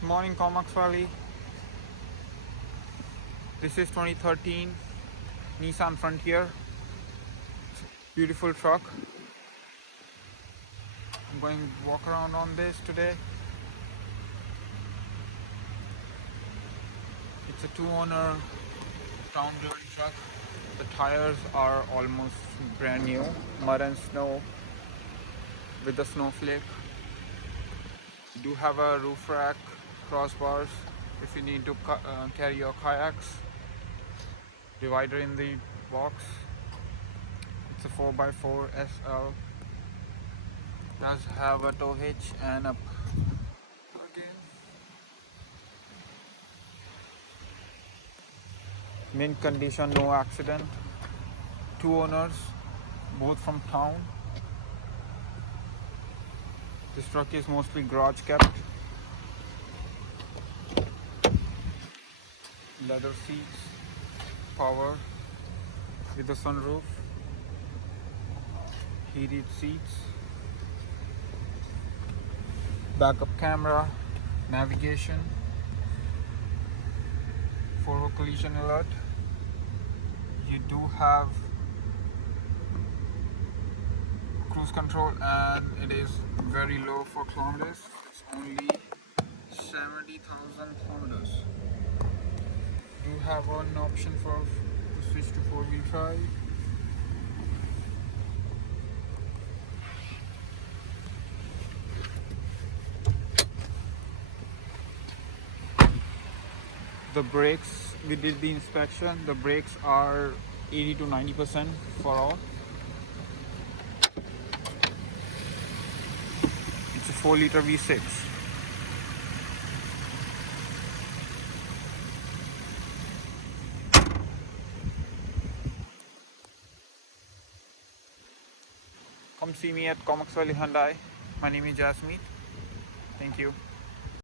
Good morning, Comox Valley. This is 2013 Nissan Frontier. Beautiful truck. I'm going to walk around on this today. It's a two-owner town-driven truck. The tires are almost brand new, mud and snow with the snowflake. You do have a roof rack, crossbars if you need to carry your kayaks, divider in the box. It's a 4x4 SL. Does have a tow hitch and a mint condition, no accident. Two owners, both from town. This truck is mostly garage kept. Leather seats, power with the sunroof, heated seats, backup camera, navigation, forward collision alert. You do have cruise control and it is very low for kilometers. It's only 70,000 kilometers. You have one option to switch to 4-wheel drive. The brakes, we did the inspection. The brakes are 80 to 90% for all. It's a 4-liter V6. Come see me at Comox Valley Hyundai. My name is Jasmeet. Thank you.